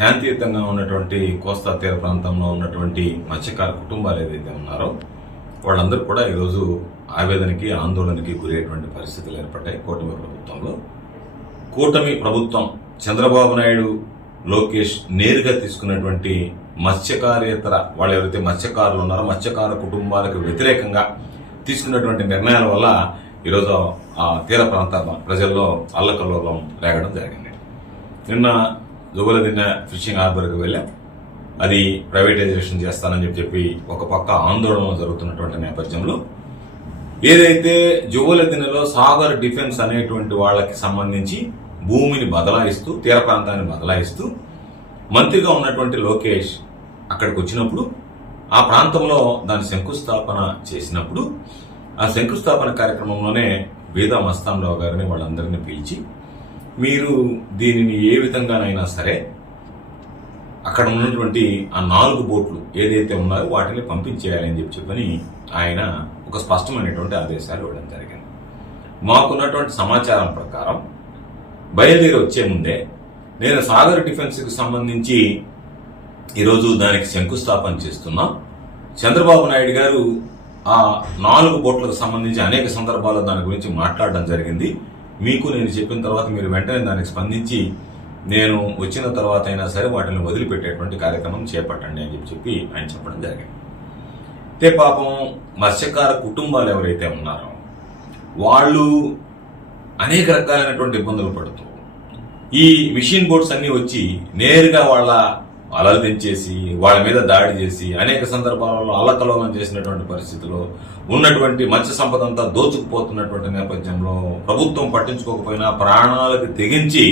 శాంతియుతంగా ఉన్నటువంటి కోస్తా తీర ప్రాంతంలో ఉన్నటువంటి మత్స్యకార కుటుంబాలు ఏదైతే ఉన్నారో వాళ్ళందరూ కూడా ఈరోజు ఆవేదనకి ఆందోళనకి గురయ్యేటువంటి పరిస్థితులు ఏర్పడ్డాయి కూటమి ప్రభుత్వంలో. కూటమి ప్రభుత్వం చంద్రబాబు నాయుడు, లోకేష్ నేరుగా తీసుకున్నటువంటి మత్స్యకారేతర వాళ్ళు ఎవరైతే మత్స్యకారులు ఉన్నారో మత్స్యకార కుటుంబాలకు వ్యతిరేకంగా తీసుకున్నటువంటి నిర్ణయాల వల్ల ఈరోజు ఆ తీర ప్రాంత ప్రజల్లో అల్లకల్లోలం రేగడం జరిగింది. నిన్న జుబలదిన్న ఫిషింగ్ హార్బర్కి వెళ్ళాం. అది ప్రైవేటైజేషన్ చేస్తానని చెప్పి ఒక పక్క ఆందోళన జరుగుతున్నటువంటి నేపథ్యంలో ఏదైతే జుబలదిన్నలో సాగర్ డిఫెన్స్ అనేటువంటి వాళ్ళకి సంబంధించి భూమిని బదలాయిస్తూ తీర ప్రాంతాన్ని బదలాయిస్తూ మంత్రిగా ఉన్నటువంటి లోకేష్ అక్కడికి వచ్చినప్పుడు ఆ ప్రాంతంలో దాని శంకుస్థాపన చేసినప్పుడు ఆ శంకుస్థాపన కార్యక్రమంలోనే బీదా మస్తాన్రావు గారిని వాళ్ళందరినీ పిలిచి మీరు దీనిని ఏ విధంగానైనా సరే అక్కడ ఉన్నటువంటి ఆ 4 బోట్లు ఏదైతే ఉన్నాయో వాటిని పంపించేయాలని చెప్పని ఆయన ఒక స్పష్టమైనటువంటి ఆదేశాలు ఇవ్వడం జరిగింది. మాకున్నటువంటి సమాచారం ప్రకారం బయలుదేరి వచ్చే ముందే నేను సాగర్ డిఫెన్స్కి సంబంధించి ఈరోజు దానికి శంకుస్థాపన చేస్తున్నా. చంద్రబాబు నాయుడు గారు ఆ 4 బోట్లకు సంబంధించి అనేక సందర్భాల్లో దాని గురించి మాట్లాడడం జరిగింది. మీకు నేను చెప్పిన తర్వాత మీరు వెంటనే దానికి స్పందించి నేను వచ్చిన తర్వాత అయినా సరే వాటిని వదిలిపెట్టేటువంటి కార్యక్రమం చేపట్టండి అని చెప్పి ఆయన చెప్పడం జరిగింది. అయితే పాపం మత్స్యకార కుటుంబాలు ఎవరైతే ఉన్నారో వాళ్ళు అనేక రకాలైనటువంటి ఇబ్బందులు పడుతూ ఈ మిషన్ బోట్స్ అన్ని వచ్చి నేరుగా వాళ్ళ అలలు తెంచేసి వాళ్ళ మీద దాడి చేసి అనేక సందర్భాలలో అల్లకలోలం చేసినటువంటి పరిస్థితిలో ఉన్నటువంటి మత్స్య సంపద అంతా దోచుకుపోతున్నటువంటి నేపథ్యంలో ప్రభుత్వం పట్టించుకోకపోయినా ప్రాణాలకు తెగించి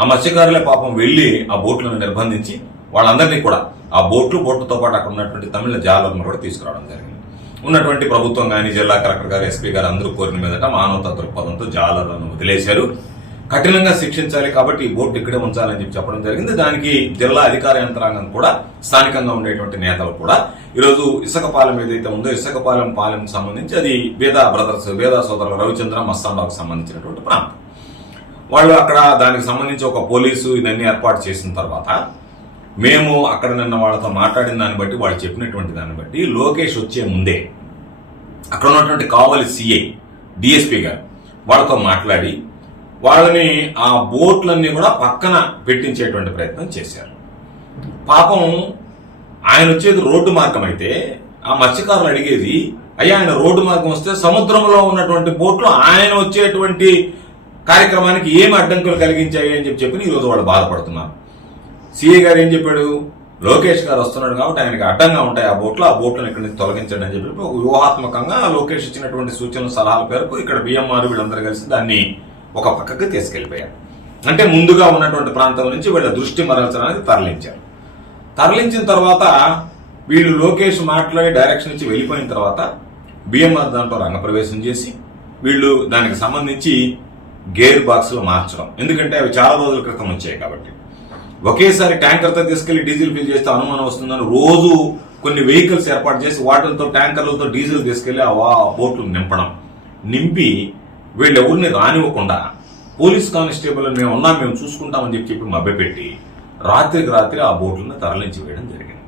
ఆ మత్స్యకారులే పాపం వెళ్లి ఆ బోట్లను నిర్బంధించి వాళ్ళందరినీ కూడా ఆ బోట్లతో పాటు అక్కడ ఉన్నటువంటి తమిళ జాలర్లను కూడా తీసుకురావడం జరిగింది. ఉన్నటువంటి ప్రభుత్వం కానీ జిల్లా కలెక్టర్ గారు, ఎస్పీ గారు అందరూ కోరిన మీదట మానవతా దృక్పథంతో జాలర్లను వదిలేశారు. కఠినంగా శిక్షించాలి కాబట్టి ఈ బోట్ ఇక్కడే ఉంచాలని చెప్పడం జరిగింది. దానికి జిల్లా అధికార యంత్రాంగం కూడా స్థానికంగా ఉండేటువంటి నేతలు కూడా ఈరోజు ఇసుకపాలెం ఏదైతే ఉందో పాలెం సంబంధించి అది బేదా సోదరులు రవిచంద్ర మస్తాన్రావుకు సంబంధించినటువంటి ప్రాంతం. వాళ్ళు అక్కడ దానికి సంబంధించి ఒక పోలీసు ఇదన్నీ ఏర్పాటు చేసిన తర్వాత మేము అక్కడ నిన్న వాళ్ళతో మాట్లాడిన దాన్ని బట్టి వాళ్ళు చెప్పినటువంటి దాన్ని బట్టి లోకేష్ వచ్చే ముందే అక్కడ ఉన్నటువంటి కావలి సిఐ డిఎస్పీ గారు వాళ్ళతో మాట్లాడి వాళ్ళని ఆ బోట్లన్నీ కూడా పక్కన పెట్టించేటువంటి ప్రయత్నం చేశారు. పాపం ఆయన వచ్చేది రోడ్డు మార్గం అయితే ఆ మత్స్యకారులు అడిగేది అయ్యా ఆయన రోడ్డు మార్గం వస్తే సముద్రంలో ఉన్నటువంటి బోట్లు ఆయన వచ్చేటువంటి కార్యక్రమానికి ఏమి అడ్డంకులు కలిగించాయి అని చెప్పి ఈరోజు వాళ్ళు బాధపడుతున్నారు. సిఐ గారు ఏం చెప్పాడు, లోకేష్ గారు వస్తున్నాడు కాబట్టి ఆయనకి అడ్డంగా ఉంటాయి ఆ బోట్లను ఇక్కడి నుంచి తొలగించండి అని చెప్పి ఒక వ్యూహాత్మకంగా లోకేష్ ఇచ్చినటువంటి సూచనల సలహాల పేరుకు ఇక్కడ బిఎంఆర్ వీళ్ళందరూ కలిసి దాన్ని ఒక పక్కకి తీసుకెళ్లిపోయారు. అంటే ముందుగా ఉన్నటువంటి ప్రాంతం నుంచి వీళ్ళ దృష్టి మరల్చడానికి తరలించిన తర్వాత వీళ్ళు లోకేష్ మాట్లాడి డైరెక్షన్ ఇచ్చి వెళ్ళిపోయిన తర్వాత బిఎంఆర్ దాంట్లో రంగప్రవేశం చేసి వీళ్ళు దానికి సంబంధించి గేర్ బాక్స్ లో మార్చడం, ఎందుకంటే అవి చాలా రోజుల క్రితం వచ్చాయి కాబట్టి ఒకేసారి ట్యాంకర్తో తీసుకెళ్లి డీజిల్ ఫిల్ చేస్తే అనుమానం వస్తుందని రోజు కొన్ని వెహికల్స్ ఏర్పాటు చేసి వాటితో ట్యాంకర్లతో డీజిల్ తీసుకెళ్లి ఆ బోట్లు నింపి వీళ్ళెవరిని రానివ్వకుండా పోలీస్ కానిస్టేబుల్ మేము చూసుకుంటామని చెప్పి మభ్యపెట్టి రాత్రికి ఆ బోట్లను తరలించి వేయడం జరిగింది.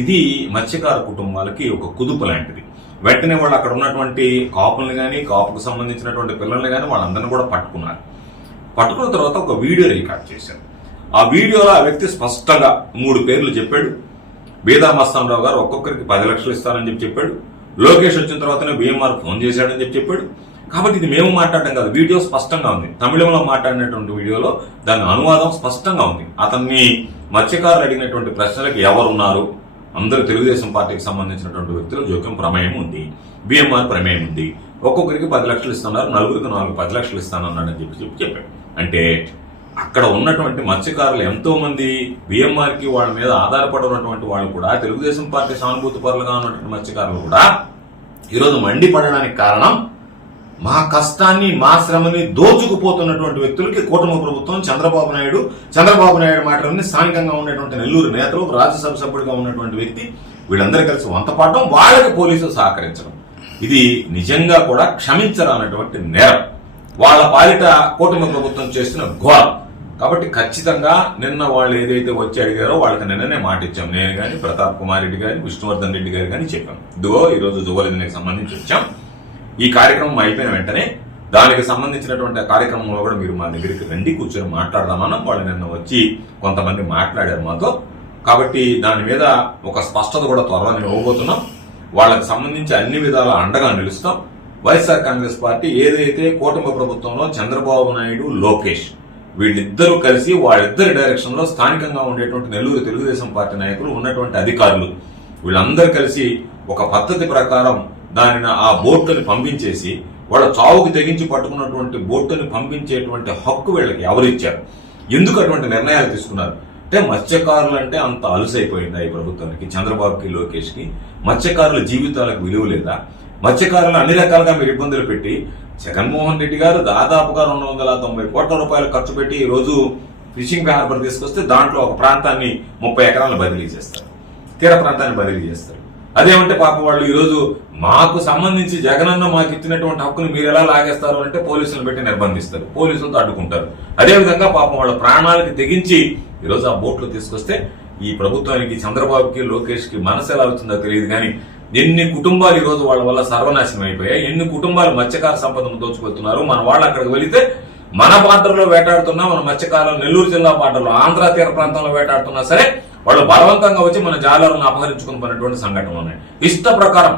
ఇది మత్స్యకార కుటుంబాలకి ఒక కుదుపు లాంటిది. వెంటనే వాళ్ళు అక్కడ ఉన్నటువంటి కాపుల్ని కానీ కాపుకు సంబంధించినటువంటి పిల్లల్ని కానీ వాళ్ళందరినీ కూడా పట్టుకున్న తర్వాత ఒక వీడియో రికార్డ్ చేశారు. ఆ వీడియోలో ఆ వ్యక్తి స్పష్టంగా 3 పేర్లు చెప్పాడు. బీదా మస్తాన్రావు గారు ఒక్కొక్కరికి 10 లక్షలు ఇస్తారని చెప్పాడు. లోకేష్ వచ్చిన తర్వాతనే బిఎంఆర్ ఫోన్ చేశాడని చెప్పాడు. కాబట్టి ఇది మేము మాట్లాడడం కాదు, వీడియో స్పష్టంగా ఉంది. తమిళంలో మాట్లాడినటువంటి వీడియోలో దాని అనువాదం స్పష్టంగా ఉంది. అతన్ని మత్స్యకారులు అడిగినటువంటి ప్రశ్నలకు ఎవరున్నారు, అందరూ తెలుగుదేశం పార్టీకి సంబంధించినటువంటి వ్యక్తులు జోక్యం ప్రమేయం ఉంది, బిఎంఆర్ ప్రమేయం ఉంది. ఒక్కొక్కరికి 10 లక్షలు ఇస్తున్నారు, 4 10 లక్షలు ఇస్తానన్నాడని చెప్పాడు. అంటే అక్కడ ఉన్నటువంటి మత్స్యకారులు ఎంతో మంది బిఎంఆర్ కి వాళ్ళ మీద ఆధారపడి ఉన్నటువంటి వాళ్ళు కూడా తెలుగుదేశం పార్టీ సానుభూతి పరులుగా ఉన్నటువంటి మత్స్యకారులు కూడా ఈరోజు మండిపడడానికి కారణం మా కష్టాన్ని మా శ్రమని దోచుకుపోతున్నటువంటి వ్యక్తులకి కూటమి ప్రభుత్వం చంద్రబాబు నాయుడు మాటలన్నీ స్థానికంగా ఉన్నటువంటి నెల్లూరు నేతలు, రాజ్యసభ సభ్యుడిగా ఉన్నటువంటి వ్యక్తి వీళ్ళందరూ కలిసి వంతపాడడం, వాళ్ళకి పోలీసులు సహకరించడం, ఇది నిజంగా కూడా క్షమించరానటువంటి నేరం. వాళ్ళ పాలిట కూటమి ప్రభుత్వం చేస్తున్న ఘోరం. కాబట్టి ఖచ్చితంగా నిన్న వాళ్ళు ఏదైతే వచ్చి అడిగారో వాళ్ళకి నిన్ననే మాట ఇచ్చాం. నేను కానీ, ప్రతాప్ కుమార్ రెడ్డి గాని, విష్ణువర్ధన్ రెడ్డి గారు కానీ చెప్పాం. ఇదిగో ఈరోజు జువ్వలిదికి సంబంధించి వచ్చాం. ఈ కార్యక్రమం అయిపోయిన వెంటనే దానికి సంబంధించినటువంటి కార్యక్రమంలో కూడా మీరు మా దగ్గరికి రండి, కూర్చొని మాట్లాడదామన్నా. వాళ్ళు నిన్న వచ్చి కొంతమంది మాట్లాడారు మాతో. కాబట్టి దాని మీద ఒక స్పష్టత కూడా త్వరలో ఇవ్వబోతున్నాం. వాళ్ళకి సంబంధించి అన్ని విధాల అండగా నిలుస్తాం. వైఎస్ఆర్ కాంగ్రెస్ పార్టీ ఏదైతే కూటమి ప్రభుత్వంలో చంద్రబాబు నాయుడు, లోకేష్ వీళ్ళిద్దరూ కలిసి వాళ్ళిద్దరి డైరెక్షన్ లో స్థానికంగా ఉండేటువంటి నెల్లూరు తెలుగుదేశం పార్టీ నాయకులు, ఉన్నటువంటి అధికారులు వీళ్ళందరూ కలిసి ఒక పద్ధతి ప్రకారం దానిని ఆ బోట్లను పంపించేసి వాళ్ళ చావుకు తెగించి పట్టుకున్నటువంటి బోట్లను పంపించేటువంటి హక్కు వీళ్ళకి ఎవరిచ్చారు? ఎందుకు అటువంటి నిర్ణయాలు తీసుకున్నారు? అంటే మత్స్యకారులు అంటే అంత అలుసైపోయిందా ఈ ప్రభుత్వానికి, చంద్రబాబుకి, లోకేష్ కి? మత్స్యకారుల జీవితాలకు విలువ లేదా? మత్స్యకారులు అన్ని రకాలుగా మీరు ఇబ్బందులు పెట్టి జగన్మోహన్ రెడ్డి గారు దాదాపుగా 290 కోట్ల రూపాయలు ఖర్చు పెట్టి ఈ రోజు ఫిషింగ్ హార్బర్ తీసుకొస్తే దాంట్లో ఒక ప్రాంతాన్ని 30 ఎకరాలను బదిలీ చేస్తారు, తీర ప్రాంతాన్ని బదిలీ చేస్తారు. అదేమంటే పాపం వాళ్ళు ఈ రోజు మాకు సంబంధించి జగనన్న మాకు ఇచ్చినటువంటి హక్కును మీరు ఎలా లాగేస్తారు అంటే పోలీసులను పెట్టి నిర్బంధిస్తారు, పోలీసులతో అడ్డుకుంటారు. అదేవిధంగా పాపం వాళ్ళ ప్రాణాలకి తెగించి ఈరోజు ఆ బోట్లు తీసుకొస్తే ఈ ప్రభుత్వానికి, చంద్రబాబుకి, లోకేష్ కి మనసు ఎలా అవుతుందో తెలియదు. కానీ ఎన్ని కుటుంబాలు ఈ రోజు వాళ్ళ వల్ల సర్వనాశనం అయిపోయాయి, ఎన్ని కుటుంబాలు మత్స్యకార సంపదను దోచుకొస్తున్నారు. మన వాళ్ళు అక్కడికి వెళితే మన బార్డర్లో వేటాడుతున్నా, మన మత్స్యకారులు నెల్లూరు జిల్లా బార్డర్లో, ఆంధ్ర తీర ప్రాంతంలో వేటాడుతున్నా సరే వాళ్ళు బలవంతంగా వచ్చి మన జాలర్లను అపహరించుకుని పోయినటువంటి సంఘటనలు ఉన్నాయి. ఇష్ట ప్రకారం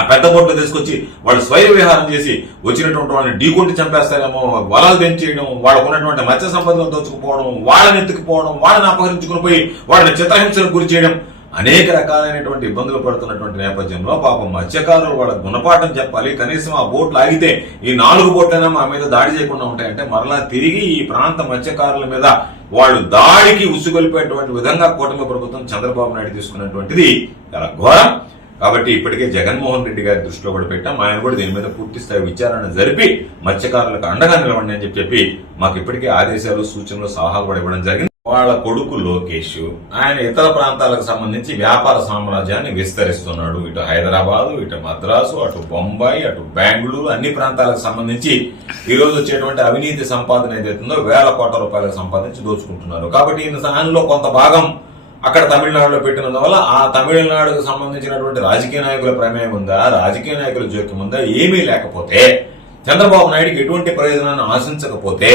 ఆ పెద్ద బోట్లు తీసుకొచ్చి వాళ్ళు స్వైర విహారం చేసి వచ్చినటువంటి వాళ్ళని ఢీకొట్టి చంపేస్తారేమో, వలలు తెంచేయడం, వాళ్ళకు ఉన్నటువంటి మత్స్య సంపదను దోచుకుపోవడం, వాళ్ళని ఎత్తుకుపోవడం, వాళ్ళని అపహరించుకుని పోయి వాళ్ళని చిత్రహింసలకు గురి చేయడం, అనేక రకాలైనటువంటి ఇబ్బందులు పడుతున్నటువంటి నేపథ్యంలో పాపం మత్స్యకారులు వాళ్ళ గుణపాఠం చెప్పాలి. కనీసం ఆ బోట్లు ఆగితే ఈ 4 బోట్లైనా మా మీద దాడి చేయకుండా ఉంటాయంటే మరలా తిరిగి ఈ ప్రాంత మత్స్యకారుల మీద వాళ్ళు దాడికి ఉసుగొల్పేటువంటి విధంగా కూటమి ప్రభుత్వం చంద్రబాబు నాయుడు తీసుకున్నటువంటిది చాలా ఘోరం. కాబట్టి ఇప్పటికే జగన్మోహన్ రెడ్డి గారి దృష్టిలో కూడా పెట్టాం. ఆయన కూడా దీని మీద పూర్తి స్థాయి విచారణ జరిపి మత్స్యకారులకు అండగా నిలవండి అని చెప్పి మాకు ఇప్పటికే ఆదేశాలు, సూచనలు, సలహాలు కూడా ఇవ్వడం జరిగింది. వాళ్ళ కొడుకు లోకేష్ ఆయన ఇతర ప్రాంతాలకు సంబంధించి వ్యాపార సామ్రాజ్యాన్ని విస్తరిస్తున్నాడు. ఇటు హైదరాబాదు, ఇటు మద్రాసు, అటు బొంబాయి, అటు బెంగళూరు, అన్ని ప్రాంతాలకు సంబంధించి ఈ రోజు వచ్చేటువంటి అవినీతి సంపాదన ఏదైతుందో 1000 కోట్ల రూపాయలకు సంపాదించి దోచుకుంటున్నారు. కాబట్టి ఈ దానిలో కొంత భాగం అక్కడ తమిళనాడులో పెట్టినందువల్ల ఆ తమిళనాడుకు సంబంధించినటువంటి రాజకీయ నాయకుల ప్రమేయం ఉందా, రాజకీయ నాయకుల జోక్యం ఉందా, ఏమీ లేకపోతే, చంద్రబాబు నాయుడికి ఎటువంటి ప్రయోజనాన్ని ఆశించకపోతే,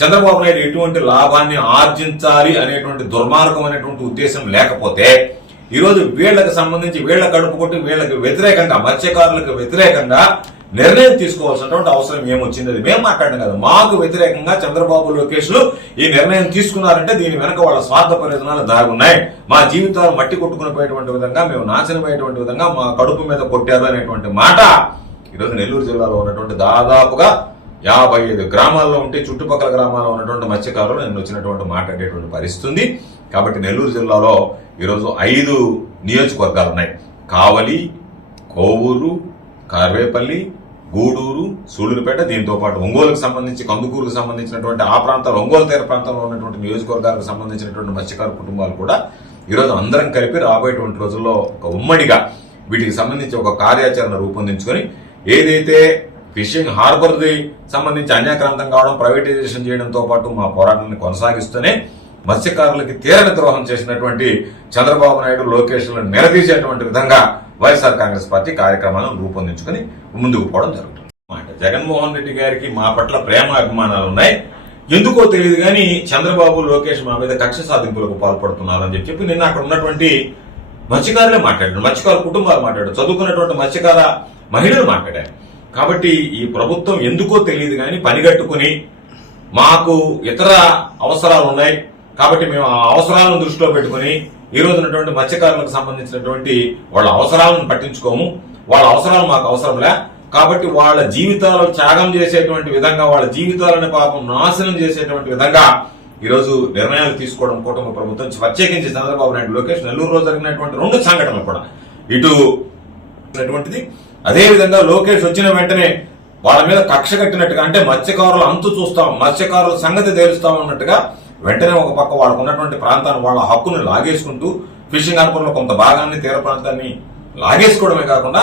చంద్రబాబు నాయుడు ఎటువంటి లాభాన్ని ఆర్జించాలి అనేటువంటి దుర్మార్గం అనేటువంటి ఉద్దేశం లేకపోతే ఈరోజు వీళ్లకు సంబంధించి వీళ్ల కడుపు కొట్టి వీళ్లకు వ్యతిరేకంగా, మత్స్యకారులకు వ్యతిరేకంగా నిర్ణయం తీసుకోవాల్సినటువంటి అవసరం ఏమొచ్చింది? అది మేము మాట్లాడడం కాదు. మాకు వ్యతిరేకంగా చంద్రబాబు, లోకేష్లు ఈ నిర్ణయం తీసుకున్నారంటే దీని వెనక వాళ్ళ స్వార్థ ప్రయోజనాలు దాగున్నాయి. మా జీవితాలు మట్టి కొట్టుకుని పోయేటువంటి విధంగా, మేము నాశనం అయ్యేటువంటి విధంగా మా కడుపు మీద కొట్టారు అనేటువంటి మాట ఈరోజు నెల్లూరు జిల్లాలో ఉన్నటువంటి దాదాపుగా 55 గ్రామాల్లో ఉంటే చుట్టుపక్కల గ్రామాల్లో ఉన్నటువంటి మత్స్యకారులు నేను వచ్చినటువంటి మాట్లాడేటువంటి పరిస్థితి ఉంది. కాబట్టి నెల్లూరు జిల్లాలో ఈరోజు 5 నియోజకవర్గాలు ఉన్నాయి. కావలి, కోవూరు, కార్వేపల్లి, గూడూరు, సూళ్లూరుపేట, దీంతో పాటు ఒంగోలుకు సంబంధించి, కందుకూరుకు సంబంధించినటువంటి ఆ ప్రాంతాలు, ఒంగోలు తీర ప్రాంతంలో ఉన్నటువంటి నియోజకవర్గాలకు సంబంధించినటువంటి మత్స్యకారు కుటుంబాలు కూడా ఈరోజు అందరం కలిపి రాబోయేటువంటి రోజుల్లో ఒక ఉమ్మడిగా వీటికి సంబంధించి ఒక కార్యాచరణ రూపొందించుకొని ఏదైతే ఫిషింగ్ హార్బర్ ది సంబంధించి అన్యాక్రాంతం కావడం, ప్రైవేటైజేషన్ చేయడంతో పాటు మా పోరాటాన్ని కొనసాగిస్తూనే మత్స్యకారులకి తీరని ద్రోహం చేసినటువంటి చంద్రబాబు నాయుడు, లోకేష్లను నిలదీసేటువంటి విధంగా వైఎస్ఆర్ కాంగ్రెస్ పార్టీ కార్యక్రమాలను రూపొందించుకుని ముందుకు పోవడం జరుగుతుంది. జగన్మోహన్ రెడ్డి గారికి మా పట్ల ప్రేమ అభిమానాలు ఉన్నాయి. ఎందుకో తెలియదు కానీ చంద్రబాబు, లోకేష్ మా మీద కక్ష సాధింపులకు పాల్పడుతున్నారు అని చెప్పి నిన్న అక్కడ ఉన్నటువంటి మత్స్యకారులే మాట్లాడారు, మత్స్యకారు కుటుంబాలు మాట్లాడారు, చదువుకున్నటువంటి మత్స్యకార మహిళలు మాట్లాడారు. కాబట్టి ఈ ప్రభుత్వం ఎందుకో తెలియదు కానీ పనిగట్టుకుని మాకు ఇతర అవసరాలు ఉన్నాయి కాబట్టి మేము ఆ అవసరాలను దృష్టిలో పెట్టుకుని ఈ రోజు ఉన్నటువంటి మత్స్యకారులకు సంబంధించినటువంటి వాళ్ళ అవసరాలను పట్టించుకోము, వాళ్ళ అవసరాలు మాకు అవసరంలే, కాబట్టి వాళ్ళ జీవితాలు త్యాగం చేసేటువంటి విధంగా, వాళ్ళ జీవితాలను పాపం నాశనం చేసేటువంటి విధంగా ఈరోజు నిర్ణయాలు తీసుకోవడం కూటమి ప్రభుత్వం, ప్రత్యేకించి చంద్రబాబు నాయుడు, లోకేష్ నెల్లూరులో జరిగినటువంటి 2 సంఘటనలు కూడా ఇటు అదే విధంగా లోకేష్ వచ్చిన వెంటనే వాళ్ళ మీద కక్ష కట్టినట్టుగా, అంటే మత్స్యకారులు అంతు చూస్తాం, మత్స్యకారుల సంగతి తేలుస్తాం అన్నట్టుగా వెంటనే ఒక పక్క వాళ్ళకు ఉన్నటువంటి ప్రాంతాన్ని, వాళ్ళ హక్కును లాగేసుకుంటూ ఫిషింగ్ హార్బర్ లో కొంత భాగాన్ని, తీర ప్రాంతాన్ని లాగేసుకోవడమే కాకుండా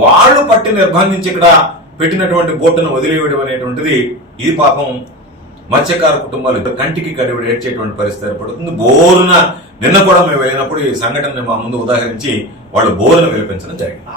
వాళ్ళు పట్టి నిర్బంధించి ఇక్కడ పెట్టినటువంటి బోటును వదిలివేయడం అనేటువంటిది ఇది పాపం మత్స్యకార కుటుంబాలు కంటికి కడివిడి ఏడ్చేటువంటి పరిస్థితి ఏర్పడుతుంది. బోరున నిన్న కూడా మేము వెళ్ళినప్పుడు ఈ సంఘటనని మా ముందు ఉదాహరించి వాళ్ళు బోరున విలిపించడం జరిగింది.